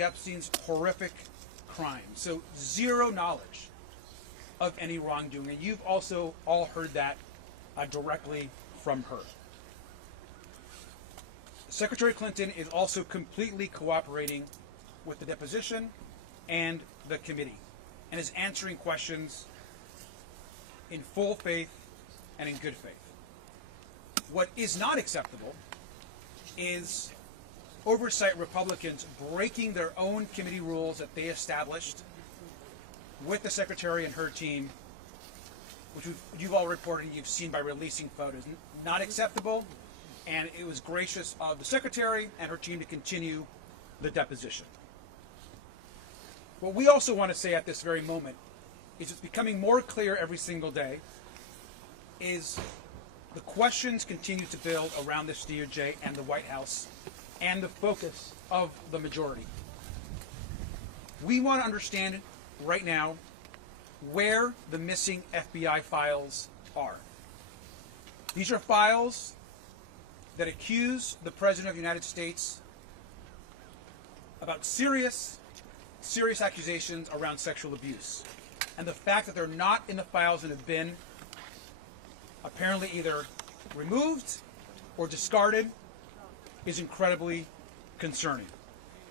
Epstein's horrific crime. So zero knowledge of any wrongdoing. And you've also all heard that directly from her. Secretary Clinton is also completely cooperating with the deposition and the committee, and is answering questions in full faith and in good faith. What is not acceptable is oversight Republicans breaking their own committee rules that they established with the secretary and her team, which you've all reported and you've seen by releasing photos. Not acceptable, and it was gracious of the secretary and her team to continue the deposition. What we also want to say at this very moment is it's becoming more clear every single day is the questions continue to build around this DOJ and the White House and the focus of the majority. We want to understand right now where the missing FBI files are. These are files that accuse the President of the United States about serious accusations around sexual abuse. And the fact that they're not in the files and have been apparently either removed or discarded is incredibly concerning.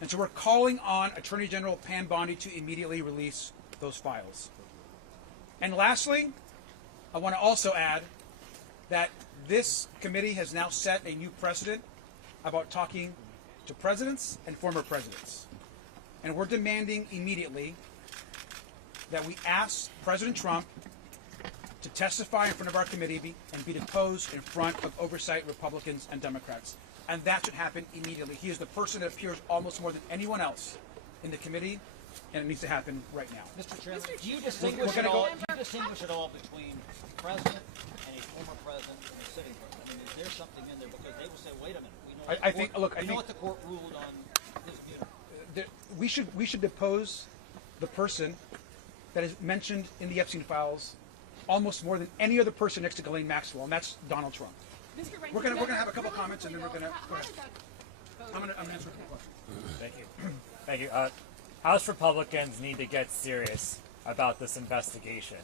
And so we're calling on Attorney General Pam Bondi to immediately release those files. And lastly, I want to also add that this committee has now set a new precedent about talking to presidents and former presidents. And we're demanding immediately that we ask President Trump to testify in front of our committee and be deposed in front of oversight Republicans and Democrats. And that should happen immediately. He is the person that appears almost more than anyone else in the committee, and it needs to happen right now. Mr. Chairman, do you distinguish at all between a president and a former president and a sitting president? I mean, is there something in there? Because they will say, wait a minute, we know what the court ruled on this view. We should depose the person that is mentioned in the Epstein files almost more than any other person next to Ghislaine Maxwell, and that's Donald Trump. We're gonna have a couple comments, and then we're gonna. I'm gonna answer a couple questions. Thank you. Thank you. House Republicans need to get serious about this investigation.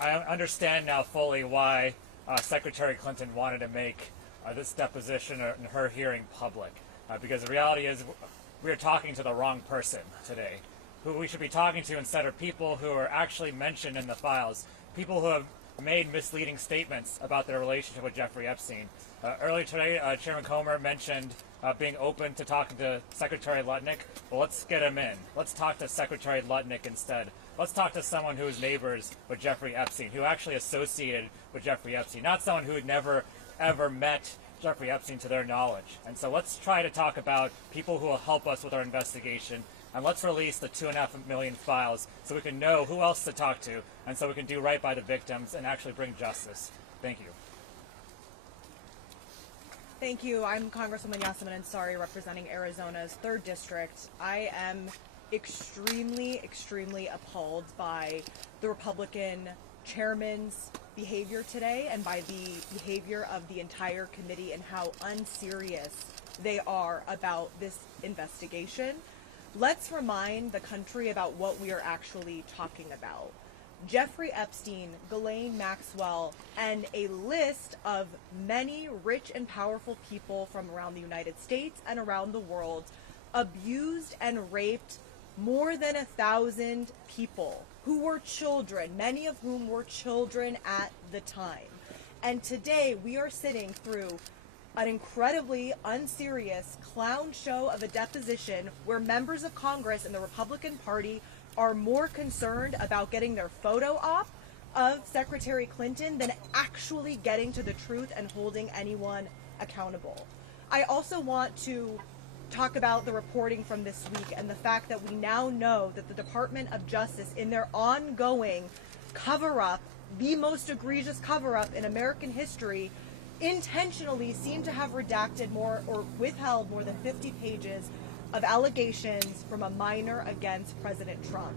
I understand now fully why Secretary Clinton wanted to make this deposition and her hearing public, because the reality is we are talking to the wrong person today. Who we should be talking to instead are people who are actually mentioned in the files, people who have made misleading statements about their relationship with Jeffrey Epstein. Earlier today, Chairman Comer mentioned being open to talking to Secretary Lutnick. Well, let's get him in. Let's talk to Secretary Lutnick instead. Let's talk to someone who is neighbors with Jeffrey Epstein, who actually associated with Jeffrey Epstein, not someone who had never, ever met Jeffrey Epstein to their knowledge. And so let's try to talk about people who will help us with our investigation. And let's release the 2.5 million files so we can know who else to talk to and so we can do right by the victims and actually bring justice. Thank you. Thank you. I'm Congresswoman Yasmin Ansari, representing Arizona's 3rd District. I am extremely appalled by the Republican chairman's behavior today and by the behavior of the entire committee and how unserious they are about this investigation. Let's remind the country about what we are actually talking about. Jeffrey Epstein, Ghislaine Maxwell, and a list of many rich and powerful people from around the United States and around the world abused and raped more than 1,000 people who were children, many of whom were children at the time. And today we are sitting through an incredibly unserious clown show of a deposition where members of Congress and the Republican Party are more concerned about getting their photo op of Secretary Clinton than actually getting to the truth and holding anyone accountable. I also want to talk about the reporting from this week and the fact that we now know that the Department of Justice, in their ongoing cover-up, the most egregious cover-up in American history, intentionally seem to have redacted more or withheld more than 50 pages of allegations from a minor against President Trump.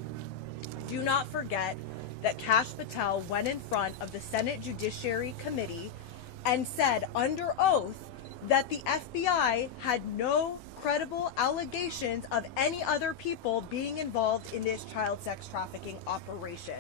Do not forget that Kash Patel went in front of the Senate Judiciary Committee and said under oath that the FBI had no credible allegations of any other people being involved in this child sex trafficking operation.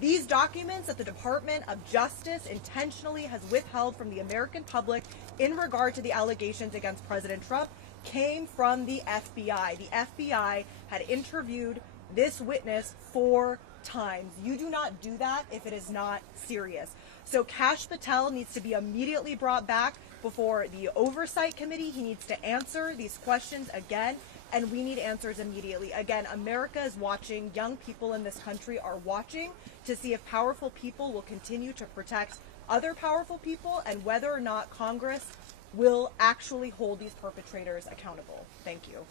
These documents that the Department of Justice intentionally has withheld from the American public in regard to the allegations against President Trump came from the FBI. The FBI had interviewed this witness 4 times. You do not do that if it is not serious. So Kash Patel needs to be immediately brought back before the Oversight Committee. He needs to answer these questions again, and we need answers immediately. Again, America is watching. Young people in this country are watching to see if powerful people will continue to protect other powerful people and whether or not Congress will actually hold these perpetrators accountable. Thank you.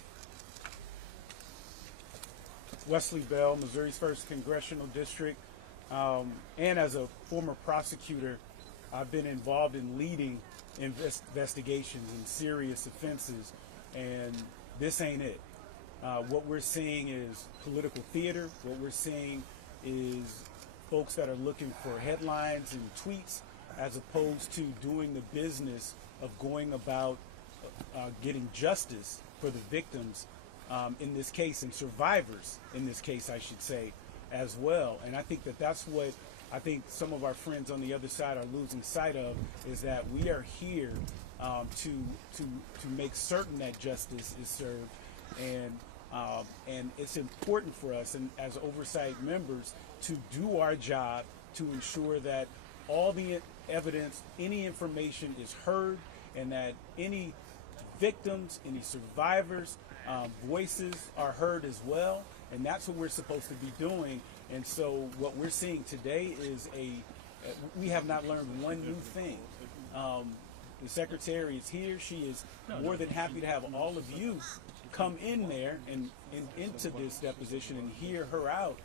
Wesley Bell, Missouri's 1st Congressional District, and as a former prosecutor, I've been involved in leading investigations in serious offenses, and this ain't it. What we're seeing is political theater. What we're seeing is folks that are looking for headlines and tweets as opposed to doing the business of going about getting justice for the victims in this case, and survivors in this case, I should say, as well. And I think that that's what I think some of our friends on the other side are losing sight of, is that we are here to make certain that justice is served, and it's important for us, and as oversight members, to do our job to ensure that all the evidence, any information is heard, and that any victims, any survivors, voices are heard as well, and that's what we're supposed to be doing. And so what we're seeing today is we have not learned one new thing. The Secretary is here. She is more than happy to have all of you come in there and into this deposition and hear her out.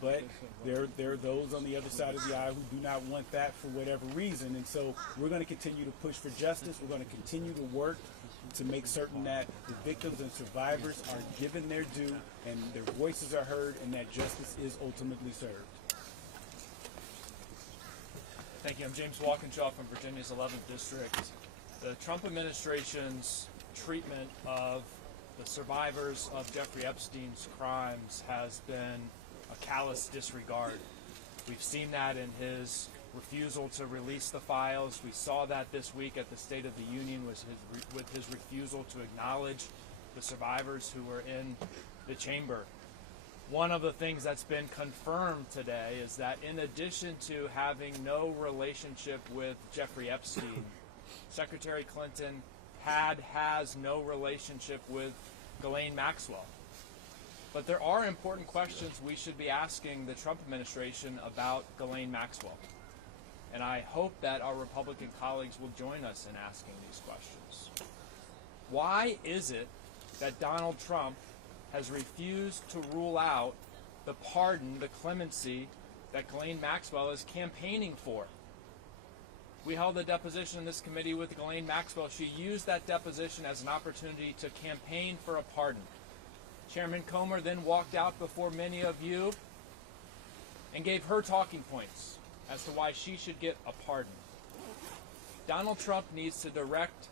But there are those on the other side of the aisle who do not want that for whatever reason. And so we're going to continue to push for justice. We're going to continue to work to make certain that the victims and survivors are given their due and their voices are heard and that justice is ultimately served. Thank you. I'm James Walkinshaw from Virginia's 11th District. The Trump administration's treatment of the survivors of Jeffrey Epstein's crimes has been a callous disregard. We've seen that in his refusal to release the files. We saw that this week at the State of the Union with his refusal to acknowledge the survivors who were in the chamber. One of the things that's been confirmed today is that in addition to having no relationship with Jeffrey Epstein, Secretary Clinton has no relationship with Ghislaine Maxwell. But there are important questions we should be asking the Trump administration about Ghislaine Maxwell. And I hope that our Republican colleagues will join us in asking these questions. Why is it that Donald Trump has refused to rule out the pardon, the clemency that Ghislaine Maxwell is campaigning for? We held a deposition in this committee with Ghislaine Maxwell. She used that deposition as an opportunity to campaign for a pardon. Chairman Comer then walked out before many of you and gave her talking points as to why she should get a pardon. Donald Trump needs to direct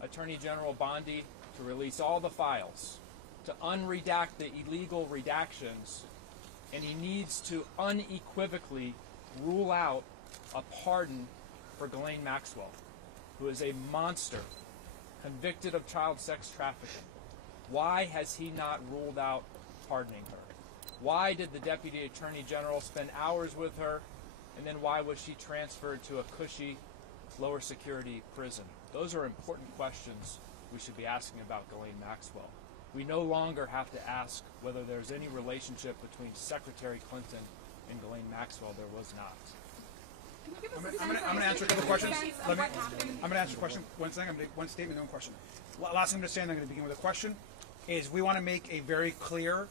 Attorney General Bondi to release all the files, to unredact the illegal redactions, and he needs to unequivocally rule out a pardon for Ghislaine Maxwell, who is a monster convicted of child sex trafficking. Why has he not ruled out pardoning her? Why did the Deputy Attorney General spend hours with her, and then why was she transferred to a cushy, lower security prison? Those are important questions we should be asking about Ghislaine Maxwell. We no longer have to ask whether there's any relationship between Secretary Clinton and Ghislaine Maxwell. There was not. I'm going to answer a couple of questions. I'm going to answer a question. One second. I'm going to make one statement, one question. Last thing I'm going to say, and I'm going to begin with a question, is we want to make a very clear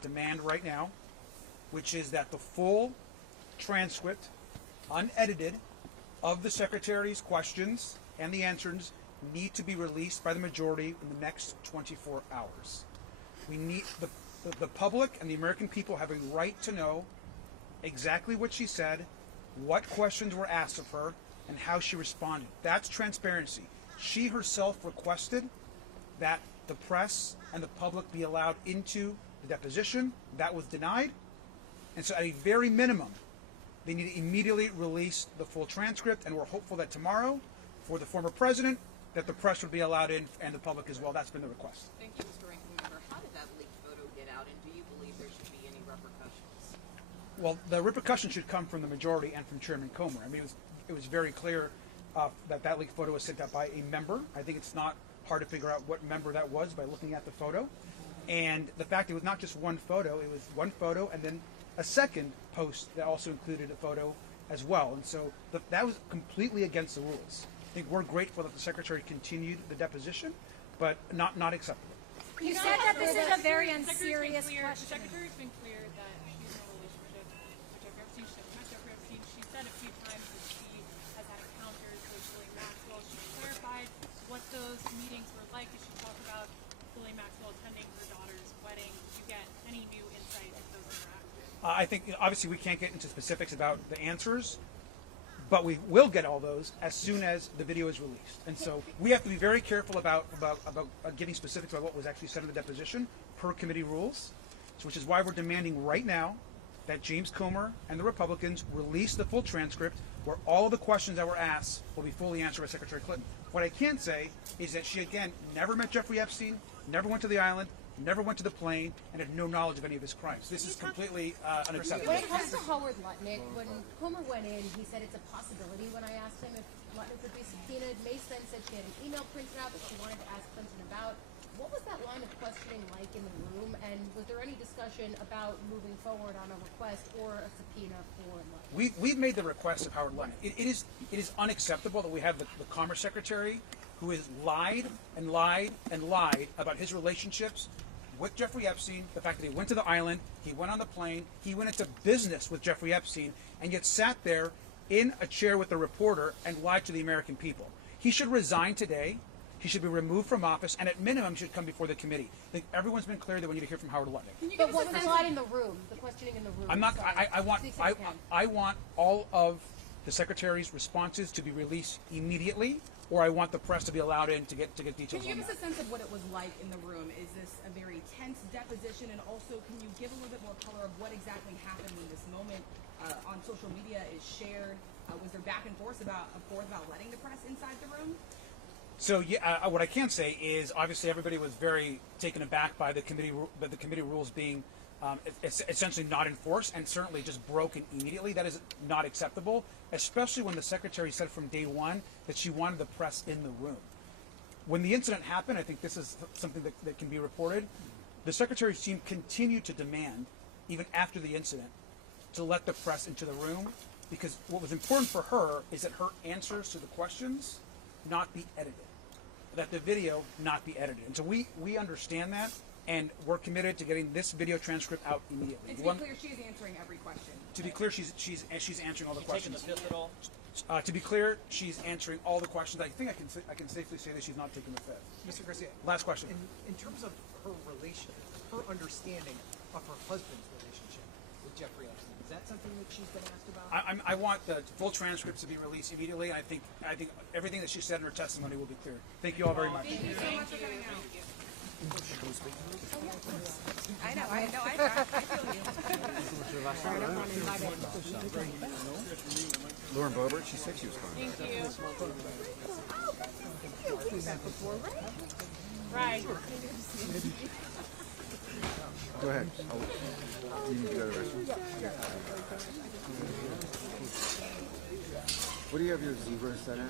demand right now, which is that the full transcript, unedited, of the Secretary's questions and the answers need to be released by the majority in the next 24 hours. We need the public and the American people have a right to know exactly what she said, what questions were asked of her, and how she responded. That's transparency. She herself requested that the press and the public be allowed into the deposition. That was denied. And so at a very minimum, they need to immediately release the full transcript, and we're hopeful that tomorrow, for the former president, that the press would be allowed in and the public as well. That's been the request. Thank you, Mr. Ranking Member. How did that leaked photo get out, and do you believe there should be any repercussions? Well, the repercussions should come from the majority and from Chairman Comer. I mean, it was very clear that leaked photo was sent out by a member. I think it's not hard to figure out what member that was by looking at the photo. And the fact it was not just one photo, it was one photo and then a second post that also included a photo as well. And so that was completely against the rules. I think we're grateful that the Secretary continued the deposition, but not acceptable. You said that this is a very unserious The question. Secretary's been clear that she has no relationship with Jeffrey Epstein. She doesn't have Jeffrey Epstein. She said a few times that she has had encounters with William Maxwell. She clarified what those meetings were like as she talked about William Maxwell attending her daughter's wedding. Did you get any new insight into those interactions? I think obviously we can't get into specifics about the answers, but we will get all those as soon as the video is released. And so we have to be very careful about giving specifics about what was actually said in the deposition per committee rules, which is why we're demanding right now that James Comer and the Republicans release the full transcript where all of the questions that were asked will be fully answered by Secretary Clinton. What I can say is that she, again, never met Jeffrey Epstein, never went to the island, never went to the plane, and had no knowledge of any of his crimes. This is completely unacceptable. When it comes to Howard Lutnick, when Comer went in, he said it's a possibility. When I asked him if Lutnick would be subpoenaed, May Spence said she had an email printed out that she wanted to ask Clinton about. What was that line of questioning like in the room, and was there any discussion about moving forward on a request or a subpoena for Lutnick? We've made the request of Howard Lutnick. It is unacceptable that we have the Commerce Secretary who has lied and lied and lied about his relationships with Jeffrey Epstein, the fact that he went to the island, he went on the plane, he went into business with Jeffrey Epstein, and yet sat there in a chair with a reporter and lied to the American people. He should resign today. He should be removed from office, and at minimum should come before the committee. I think everyone's been clear that we need to hear from Howard Lutnick. But what was the line in the room? The questioning in the room. I'm not. Sorry. I want all of the Secretary's responses to be released immediately, or I want the press to be allowed in to get details Can you on give us that. a sense of what it was like in the room? Is this a very tense deposition? And also, can you give a little bit more color of what exactly happened in this moment? On social media is shared. Was there back and forth about letting the press inside the room? So what I can say is obviously everybody was very taken aback by the committee rules being essentially not enforced and certainly just broken immediately. That is not acceptable, especially when the Secretary said from day one that she wanted the press in the room. When the incident happened, I think this is something that can be reported, the Secretary's team continued to demand, even after the incident, to let the press into the room, because what was important for her is that her answers to the questions not be edited, that the video not be edited. And so we understand that, and we're committed to getting this video transcript out immediately. And to be clear, she is answering every question. To be clear, she's answering all the Taking questions. the fifth at all? To be clear, she's answering all the questions. I think I can safely say that she's not taking the fifth. Mr. Garcia, Last question. in terms of her relation, her understanding of her husband's relationship with Jeffrey Epstein, is that something that she's been asked about? I want the full transcripts to be released immediately. I think everything that she said in her testimony will be clear. Thank you all very much. Thank you so much for coming out. I know, I feel you. Lauren Boebert, she said she was coming. Thank you. Right. Go ahead. You need to go to the restroom. What do you have your zebra set at?